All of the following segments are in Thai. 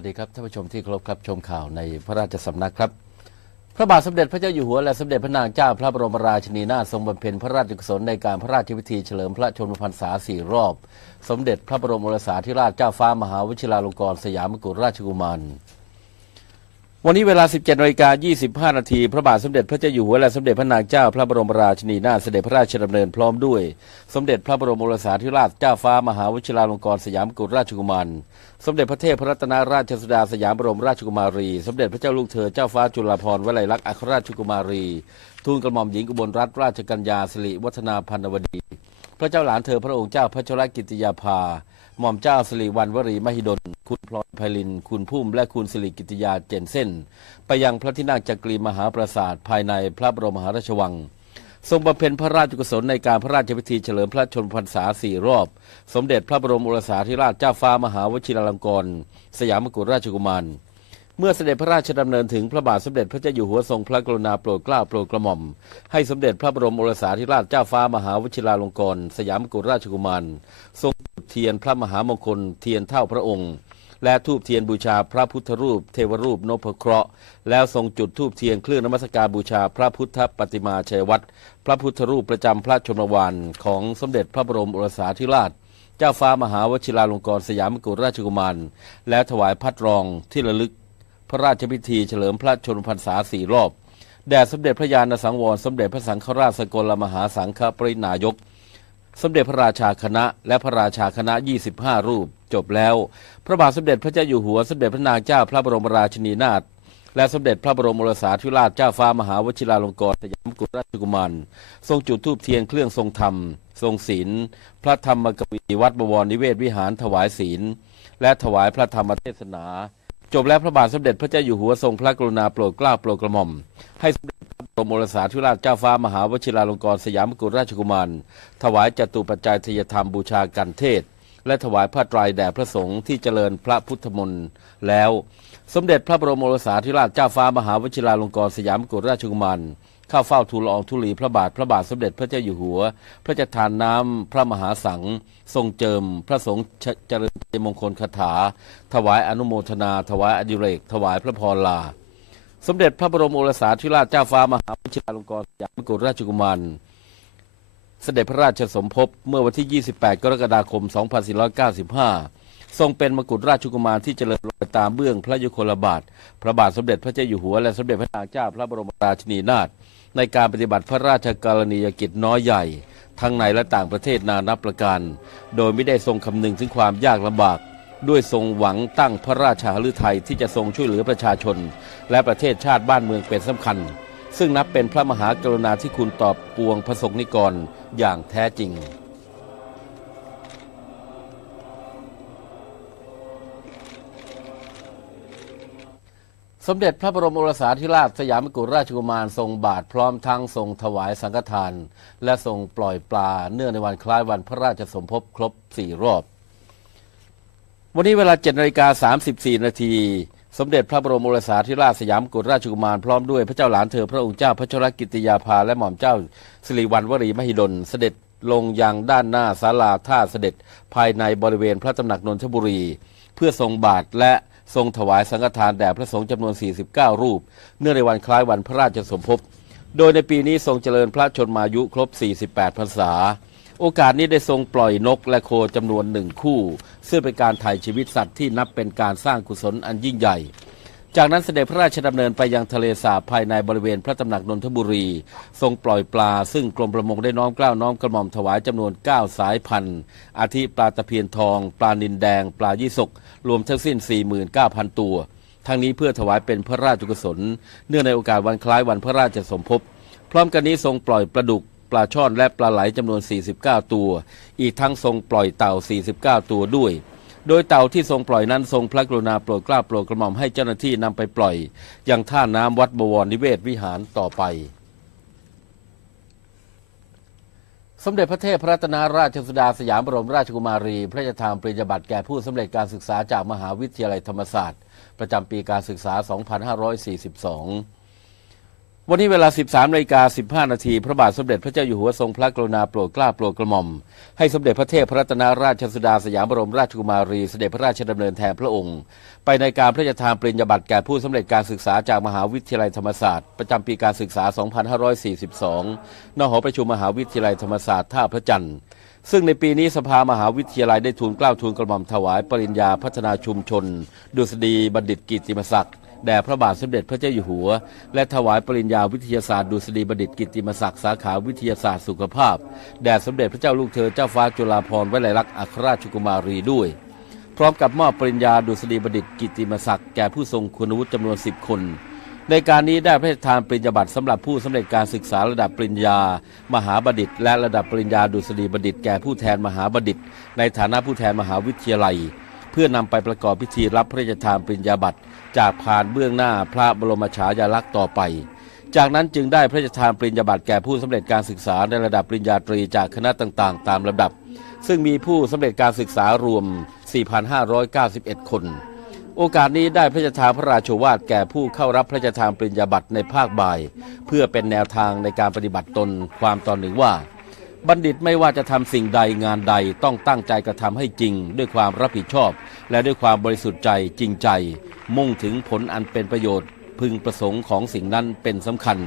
สวัสดีครับท่านผู้ชมที่เคารพครับชมข่าวในพระราชสำนักครับ พระบาทสมเด็จพระเจ้าอยู่หัวและสมเด็จพระนางเจ้าพระบรมราชินีนาถทรงบำเพ็ญพระราชกุศลในการพระราชพิธีเฉลิมพระชนมพรรษาสี่รอบ สมเด็จพระบรมโอรสาธิราชเจ้าฟ้ามหาวชิราลงกรณ์สยามกุฎราชกุมาร วันนี้เวลา 17นาฬิกา25 นาที พระบาทสมเด็จพระเจ้าอยู่หัวและสมเด็จพระนางเจ้าพระบรมราชินีนาถเสด็จพระราชดำเนินพร้อมด้วย สมเด็จพระบรมโอรสาธิราชเจ้าฟ้ามหาวชิราลงกรณ์สยามกุฎราชกุมาร สมเด็จพระเทพพระรัตนราชสุดาสยามบรมราชกุมารี สมเด็จพระเจ้าลูกเธอเจ้าฟ้าจุฬาภรณ์วลัยลักษณ์อัครราชกุมารี ทูลกระหม่อมหญิงอุบลรัตนราชกัญญาสิริวัฒนาพันวดี พระเจ้าหลานเธอพระองค์เจ้าพระชรกิติยาภา หม่อมเจ้าสิริวัณวรีมหิดล คุณพลอยไพลิน คุณพุ่ม และคุณสิริกิติยาเจนเส้นไปยังพระที่นั่งจักรีมหาปราสาทภายในพระบรมมหาราชวัง ทรงบำเพ็ญพระราชกุศลในการพระราชพิธีเฉลิมพระชนมพรรษาสี่รอบ สมเด็จพระบรมโอรสาธิราชเจ้าฟ้ามหาวชิราลงกรณ์สยามกุฎราชกุมาร เมื่อเสด็จพระราชดำเนินถึงพระบาทสมเด็จพระเจ้าอยู่หัวทรงพระกรุณาโปรดเกล้าโปรดกระหม่อม ให้สมเด็จพระบรมโอรสาธิราชเจ้าฟ้ามหาวชิราลงกรณ์สยามกุฎราชกุมารทรง เทียนพระมหามงคลเทียนเท่าพระองค์ และทูบเทียนบูชาพระพุทธรูป เทวรูปนพเคราะห์ แล้วทรงจุดทูบเทียนเครื่องนมัสการบูชาพระพุทธปฏิมาชัยวัตรพระพุทธรูปประจำพระชนมวานของสมเด็จพระบรมโอรสาธิราชเจ้าฟ้ามหาวชิราลงกรณ์สยามกุฎราชกุมาร แล้วถวายพัดรองที่ระลึกพระราชพิธีเฉลิมพระชนมพรรษาสี่รอบแด่สมเด็จพระญาณสังวร สมเด็จพระสังฆราชสกลมหาสังฆปรินายก สมเด็จพระราชาคณะ และพระราชาคณะ 25 รูป จบแล้ว พระบาทสมเด็จพระเจ้าอยู่หัว สมเด็จพระนางเจ้าพระบรมราชินีนาถและสมเด็จพระบรมโอรสาธิราชเจ้าฟ้ามหาวชิราลงกรณ์สยามกุฎราชกุมารทรงจุดธูปเทียนเครื่องทรงธรรม ทรงศีลพระธรรมกวีวัดบวรนิเวศวิหารถวายศีล และถวายพระธรรมเทศนา จบแล้วพระบาทสมเด็จพระเจ้าอยู่หัวทรงพระกรุณาโปรดเกล้าโปรดกระหม่อมให้สมเด็จ ระมโอรสาธิราชเจ้าฟ้ามหาวชิราลงกรณ์สยามกุฎราชกุมาร ถวายจตุปัจจัยทยธรรมบูชากันเทศ และถวายผ้าไตรแด่พระสงฆ์ที่เจริญพระพุทธมนต์แล้ว สมเด็จพระบรมโอรสาธิราชเจ้าฟ้ามหาวชิราลงกรณ์สยามกุฎราชกุมารข้าเฝ้าทูลอองธุลีพระบาทพระบาทสมเด็จพระเจ้าอยู่หัว พระราทานน้ำพระมหาสังฆทรงเจิม พระสงฆ์เจริญมงคลคาถา ถวายอนุโมทนา ถวายอดิเรก ถวายพระพรลา สมเด็จพระบรมโอรสาธิราชเจ้าฟ้ามหาวชิราลงกรณ์สยามกุฎราชกุมาร เสด็จพระราชสมภพเมื่อวันที่ 28 กรกฎาคม 2495 ทรงเป็นมกุฎราชกุมารที่เจริญรอยตามเบื้องพระยุคลบาท พระบาทสมเด็จพระเจ้าอยู่หัว และสมเด็จพระนางเจ้าพระบรมราชินีนาถในการปฏิบัติพระราชกรณียกิจน้อยใหญ่ ทั้งในและต่างประเทศนานับประการ โดยไม่ได้ทรงคำนึงถึงความยากลำบาก ด้วยทรงหวังตั้งพระราชาฤทัยที่จะทรงช่วยเหลือประชาชน และประเทศชาติบ้านเมืองเป็นสำคัญ ซึ่งนับเป็นพระมหากรุณาธิคุณต่อปวงพระสงฆ์นิกรอย่างแท้จริงสมเด็จพระบรมโอรสาธิราชสยามกุฎราชกุมารทรงบาทพร้อมทั้งทรงถวายสังฆทาน และทรงปล่อยปลาเนื่องในวันคล้ายวันพระราชสมภพครบสี่รอบ วันนี้เวลา7นาฬิกา34 นาที สมเด็จพระบรมโอรสาธิราชสยามกุฎราชกุมารพร้อมด้วยพระเจ้าหลานเธอพระองค์เจ้าพระชรกิติยาภาและหม่อมเจ้าสิริวัณวรีมหิดล เสด็จลงยังด้านหน้าศาลาท่าเสด็จภายในบริเวณพระตำหนักนนทบุรี เพื่อทรงบาทและทรงถวายสังฆทานแด่พระสงฆ์จำนวน 49 รูป เนื่องในวันคล้ายวันพระราชสมภพ โดยในปีนี้ทรงเจริญพระชนมายุครบ 48 พรรษา โอกาสนี้ได้ทรงปล่อยนกและโคจำนวนหนึ่งคู่ ซึ่งเป็นการถ่ายชีวิตสัตว์ที่นับเป็นการสร้างกุศลอันยิ่งใหญ่ จากนั้นเสด็จพระราชดำเนินไปยังทะเลสาบภายในบริเวณพระตำหนักนนทบุรี ทรงปล่อยปลา ซึ่งกรมประมงได้น้อมเกล้าน้อมกระหม่อมถวายจำนวน 9 สายพันธุ์ อาทิปลาตะเพียนทอง ปลานินแดง ปลายี่สกรวมทั้งสิ้น 49,000 ตัว ทั้งนี้เพื่อถวายเป็นพระราชกุศล เนื่องในโอกาสวันคล้ายวันพระราชสมภพพร้อมกันนี้ทรงปล่อยปลาดุก ปลาช่อนและปลาไหลจำนวน 49 ตัว อีกทั้งทรงปล่อยเต่า 49 ตัวด้วย โดยเต่าที่ทรงปล่อยนั้นทรงพระกรุณาโปรดเกล้าโปรดกระหม่อมให้เจ้าหน้าที่นำไปปล่อยยังท่าน้ำวัดบวรนิเวศวิหารต่อไปสมเด็จพระเทพพระรัตนราชสุดาสยามบรมราชกุมารี พระราชทานปริญญาบัตรแก่ผู้สำเร็จการศึกษาจากมหาวิทยาลัยธรรมศาสตร์ ประจำปีการศึกษา 2542 วันนี้เวลา 13นาฬิกา15 นาที พระบาทสมเด็จพระเจ้าอยู่หัวทรงพระกรุณาโปรดเกล้าโปรดกระหม่อม ให้สมเด็จพระเทพพระรัตนราชสุดาสยามบรมราชกุมารี เสด็จพระราชดำเนินแทนพระองค์ ไปในการพระราชทานปริญญาบัตรแก่ผู้สำเร็จการศึกษาจากมหาวิทยาลัยธรรมศาสตร์ ประจำปีการศึกษา 2542 ณ หอประชุมมหาวิทยาลัยธรรมศาสตร์ท่าพระจันทร์ซึ่งในปีนี้สภามหาวิทยาลัยได้ทูลเกล้าทูลกระหม่อมถวายปริญญาพัฒนาชุมชน ดุษฎีบัณฑิตกิตติมศักดิ์ แด่พระบาทสมเด็จพระเจ้าอยู่หัว และถวายปริญญาวิทยาศาสตร์ดุษฎีบัณฑิตกิติมศักดิ์สาขาวิทยาศาสตร์สุขภาพ แด่สมเด็จพระเจ้าลูกเธอเจ้าฟ้าจุฬาภรณ์วลัยลักษณ์อัครราชกุมารีด้วย พร้อมกับมอบปริญญาดุษฎีบัณฑิตกิตติมศักดิ์แก่ผู้ทรงคุณวุฒิจำนวน 10 คนในการนี้ได้พระราชทานปริญญาบัตรสำหรับผู้สำเร็จการศึกษาระดับปริญญา มหาบัณฑิต และระดับปริญญาดุษฎีบัณฑิตแก่ผู้แทนมหาบัณฑิต ในฐานะผู้แทนมหาวิทยาลัย เพื่อนำไปประกอบพิธีรับพระราชทานปริญญาบัตร จากผ่านเบื้องหน้าพระบรมฉายาลักษณ์ต่อไป จากนั้นจึงได้พระราชทานปริญญาบัตรแก่ผู้สำเร็จการศึกษาในระดับปริญญาตรีจากคณะต่างๆ ตามลำดับ ซึ่งมีผู้สำเร็จการศึกษารวม 4,591 คน โอกาสนี้ได้พระราชทานพระราชโอวาทแก่ผู้เข้ารับพระราชทานปริญญาบัตรในภาคบ่าย เพื่อเป็นแนวทางในการปฏิบัติตนความตอนหนึ่งว่า บัณฑิตไม่ว่าจะทำสิ่งใดงานใดต้องตั้งใจกระทำให้จริง ด้วยความรับผิดชอบ และด้วยความบริสุทธิ์ใจจริงใจ มุ่งถึงผลอันเป็นประโยชน์ พึงประสงค์ของสิ่งนั้นเป็นสำคัญ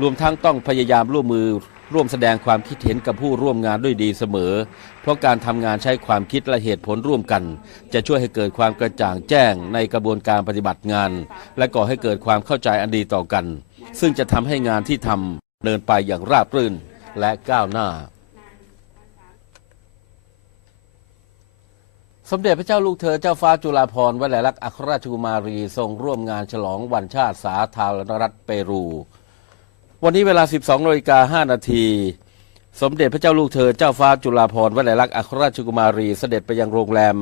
รวมทั้งต้องพยายามร่วมมือร่วมแสดงความคิดเห็นกับผู้ร่วมงานด้วยดีเสมอ เพราะการทำงานใช้ความคิดและเหตุผลร่วมกัน จะช่วยให้เกิดความกระจ่างแจ้งในกระบวนการปฏิบัติงาน และก่อให้เกิดความเข้าใจอันดีต่อกัน ซึ่งจะทำให้งานที่ทำเดินไปอย่างราบรื่นและก้าวหน้า มเด็จพระเจ้าลูกเธอเจ้าฟ้าจุฬาภรณ์วลัยลักษณ์อัครราชกุมารีทรงร่วมงานฉลองวันชาติสาธารณรัฐเปรู วันนี้เวลา 12นาฬิกา5นาทีสมเด็จพระเจ้าลูกเธอเจ้าฟ้าจุฬาภรณ์วลัยลักษณ์อัครราชกุมารีเสด็จไปยังโรงแรม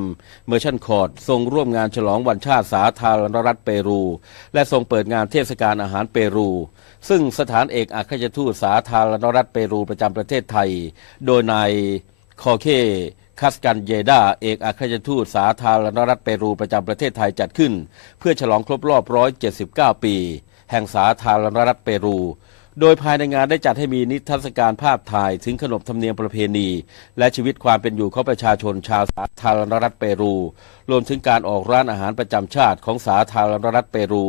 เมอร์ชันคอร์ดทรงร่วมงานฉลองวันชาติสาธารณรัฐเปรู และทรงเปิดงานเทศกาลอาหารเปรู ซึ่งสถานเอกอัครราชทูตสาธารณรัฐเปรูประจำประเทศไทย โดยนายคอเค คัสกันเยดาเอกอัครราชทูตสาธารณรัฐเปรูประจำประเทศไทยจัดขึ้น เพื่อฉลองครบรอบ 179 ปี แห่งสาธารณรัฐเปรู โดยภายในงานได้จัดให้มีนิทรรศการภาพถ่ายถึงขนบธรรมเนียมประเพณี และชีวิตความเป็นอยู่ของประชาชนชาวสาธารณรัฐเปรู รวมถึงการออกร้านอาหารประจำชาติของสาธารณรัฐเปรู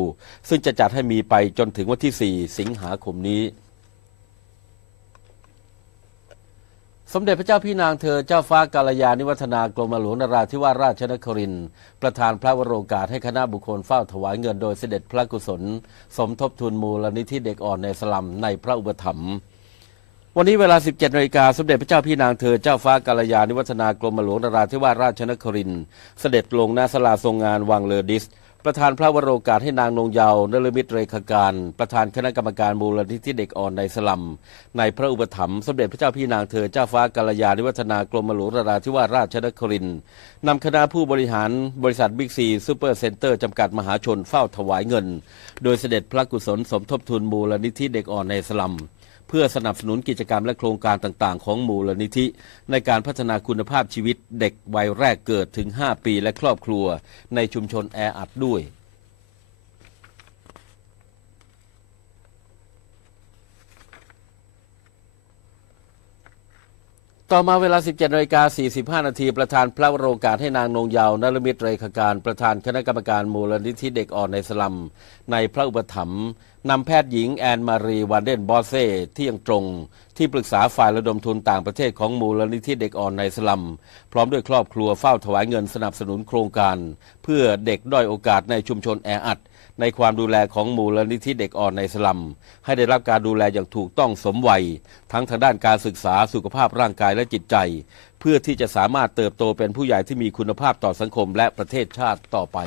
ซึ่งจะจัดให้มีไปจนถึงวันที่ 4 สิงหาคมนี้ สมเด็จพระเจ้าพี่นางเธอเจ้าฟ้ากาลยานิวัฒนากรมหลวงนราธิวาสราชนครินทร์ประธานพระวโรกาสให้คณะบุคคลเฝ้าถวายเงินโดยเสด็จพระกุศล สมทบทุนมูลนิธิเด็กอ่อนในสลัมในพระอุปถัมภ์วันนี้เวลา 17นาฬิกาสมเด็จพระเจ้าพี่นางเธอเจ้าฟ้ากาลยานิวัฒนากรมหลวงนราธิวาสราชนครินทร์เสด็จลงณศาลาทรงงานวังเลอดิส ประธานพระวโรกาสให้นางนงเยาวนรมิตรเรขาการ ประธานคณะกรรมการมูลนิธิเด็กอ่อนในสลัม ในพระอุปถัมภ์สมเด็จพระเจ้าพี่นางเธอเจ้าฟ้ากาลยานิวัฒนากรมหลวงราธิวาสราชนครินนำคณะผู้บริหารบริษัทบิ๊กซีซูเปอร์เซ็นเตอร์จำกัดมหาชนเฝ้าถวายเงิน โดยเสด็จพระกุศลสมทบทุนมูลนิธิเด็กอ่อนในสลัม เพื่อสนับสนุนกิจกรรมและโครงการต่างๆ ของมูลนิธิ ในการพัฒนาคุณภาพชีวิตเด็กวัยแรกเกิดถึง 5 ปีและครอบครัว ในชุมชนแออัดด้วยต่อมาเวลา 17นาฬิกา45 นาทีประธานพระโรกาสให้นางนงยาวนรมิตรเรขการ ประธานคณะกรรมการมูลนิธิเด็กอ่อนในสลัม ในพระอุปถัมภ์ นำแพทย์หญิงแอนมารีวันเดนบอเซ่เที่ยงตรง ที่ปรึกษาฝ่ายระดมทุนต่างประเทศของมูลนิธิเด็กอ่อนในสลัม พร้อมด้วยครอบครัวเฝ้าถวายเงินสนับสนุนโครงการ เพื่อเด็กด้อยโอกาสในชุมชนแออัด ในความดูแลของมูลนิธิเด็กอ่อนในสลัม ให้ได้รับการดูแลอย่างถูกต้องสมวัย ทั้งทางด้านการศึกษาสุขภาพร่างกายและจิตใจ เพื่อที่จะสามารถเติบโตเป็นผู้ใหญ่ที่มีคุณภาพต่อสังคมและประเทศชาติต่อไป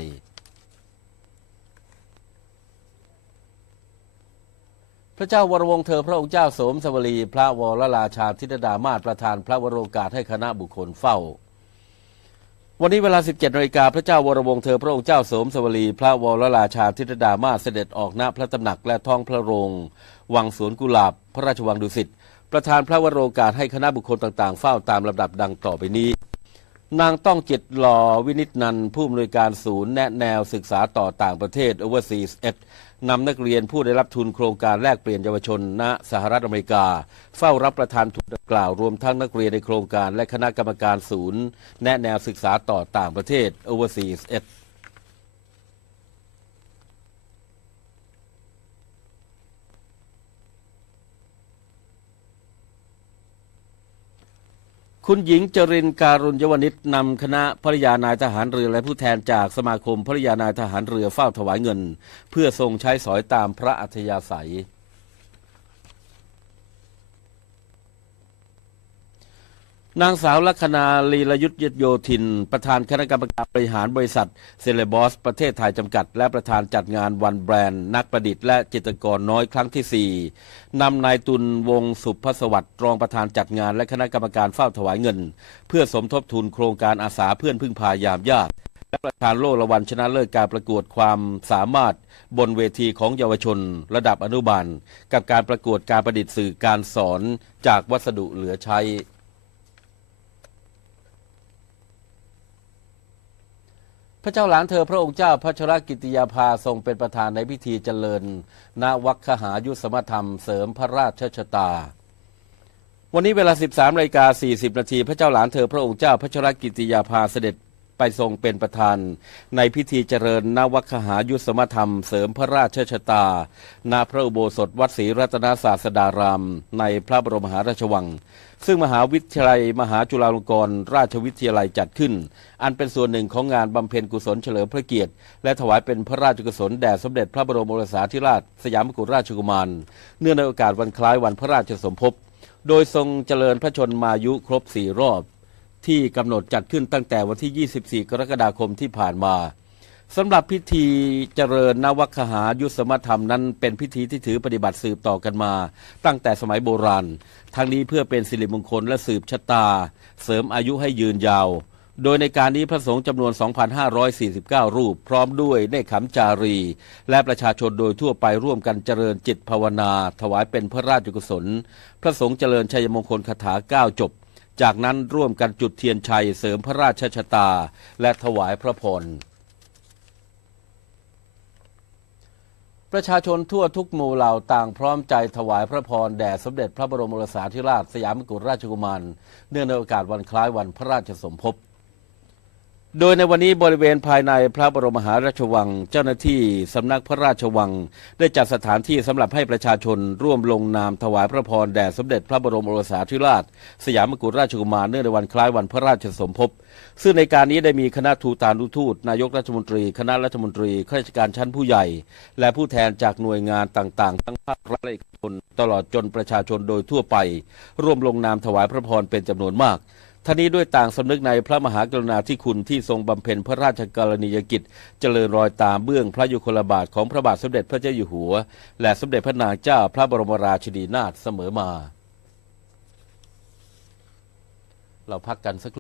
พระเจ้าวรวงเธอพระองค์เจ้าโสมสวลี พระวรราชาธิดามาศประธานพระวโรกาสให้คณะบุคคลเฝ้า วันนี้เวลา 17นาฬิกาพระเจ้าวรวงเธอพระองค์เจ้าโสมสวลี พระวรราชาธิดามาศเสด็จออกณพระตำหนักและท้องพระโรงวังสวนกุหลาบ พระราชวังดุสิตประธานพระวโรกาสให้คณะบุคคลต่างๆ เฝ้าตามลำดับดังต่อไปนี้ นางต้องจิตหล่อวินิจนันผู้อำนวยการศูนย์แนะแนวศึกษาต่อต่างประเทศ Overseas Ed นำนักเรียนผู้ได้รับทุนโครงการแลกเปลี่ยนเยาวชน ณสหรัฐอเมริกา เฝ้ารับประทานทุนดังกล่าวรวมทั้งนักเรียนในโครงการและคณะกรรมการศูนย์ แนะแนวศึกษาต่อต่างประเทศ Overseas Ed คุณหญิงจรินการุญยวนิชนำคณะภริยานายทหารเรือและผู้แทนจากสมาคมภริยานายทหารเรือเฝ้าถวายเงิน เพื่อทรงใช้สอยตามพระอัธยาศัย นางสาวลัคนาลีลยุทธยโยธิน ประธานคณะกรรมการบริหารบริษัทเซเลบอส ประเทศไทยจำกัด และประธานจัดงานวันแบรนด์ นักประดิษฐ์และจิตรกรน้อยครั้งที่ 4 นำนายตุลวงสุภสวัสดิ์รองประธานจัดงานและคณะกรรมการเฝ้าถวายเงิน เพื่อสมทบทุนโครงการอาสาเพื่อนพึ่งพายามยากและประธานโล่รางวัลชนะเลิศการประกวดความสามารถบนเวทีของเยาวชน ระดับอนุบาล กับการประกวดการประดิษฐ์สื่อการสอนจากวัสดุเหลือใช้ พระเจ้าหลานเธอพระองค์เจ้าพัชรกิติยาภาทรงเป็นประธานในพิธีเจริญณวัคคหายุสมธรรมเสริมพระราชชตา วันนี้เวลา 13นาฬิกา40 นาทีพระเจ้าหลานเธอพระองค์เจ้าพัชรกิติยาภาเสด็จไปทรงเป็นประธาน ในพิธีเจริญนวัคหายุสมธรรมเสริมพระราชชตาณพระอุโบสถวัดศรีรัตนศาสดาราม ในพระบรมมหาราชวัง ซึ่งมหาวิทยาลัย มหาจุฬาลงกรณราชวิทยาลัยจัดขึ้น อันเป็นส่วนหนึ่งของงานบำเพ็ญกุศลเฉลิมพระเกียรติ และถวายเป็นพระราชกุศลแด่สมเด็จพระบรมโอรสาธิราช สยามกุฎราชกุมาร เนื่องในโอกาสวันคล้ายวันพระราชสมภพ โดยทรงเจริญพระชนมายุครบสี่รอบ ที่กำหนดจัดขึ้นตั้งแต่วันที่ 24 กรกฎาคมที่ผ่านมาสำหรับพิธีเจริญนวัคหายุสมธรรมนั้นเป็นพิธีที่ถือปฏิบัติสืบต่อกันมา ตั้งแต่สมัยโบราณ ทั้งนี้เพื่อเป็นสิริมงคลและสืบชะตา เสริมอายุให้ยืนยาว โดยในการนี้พระสงฆ์จำนวน 2,549 รูป พร้อมด้วยเนคขมจารี และประชาชนโดยทั่วไปร่วมกันเจริญจิตภาวนา ถวายเป็นพระราชกุศล พระสงฆ์เจริญชัยมงคลคาถาเก้าจบ จากนั้นร่วมกันจุดเทียนชัยเสริมพระราชชตา และถวายพระพร ประชาชนทั่วทุกหมู่เหล่าต่างพร้อมใจถวายพระพรแด่สมเด็จพระบรมโอรสาธิราชสยามกุฎราชกุมารเนื่องในโอกาสวันคล้ายวันพระราชสมภพ โดยในวันนี้บริเวณภายในพระบรมมหาราชวัง เจ้าหน้าที่สำนักพระราชวัง ได้จัดสถานที่สำหรับให้ประชาชนร่วมลงนามถวายพระพรแด่สมเด็จพระบรมโอรสาธิราช สยามกุฎราชกุมารเนื่องในวันคล้ายวันพระราชสมภพซึ่งในการนี้ได้มีคณะทูตานุทูต นายกรัฐมนตรี คณะรัฐมนตรีข้าราชการชั้นผู้ใหญ่ และผู้แทนจากหน่วยงานต่างๆ ทั้งภาครัฐและเอกชนตลอดจนประชาชนโดยทั่วไป ร่วมลงนามถวายพระพรเป็นจำนวนมาก ท่านี้ด้วยต่างสำนึกในพระมหากรุณาธิคุณที่ทรงบำเพ็ญพระราชกรณียกิจ เจริญรอยตามเบื้องพระยุคลบาทของพระบาทสมเด็จพระเจ้าอยู่หัว และสมเด็จพระนางเจ้าพระบรมราชินีนาถเสมอมา เราพักกันสัก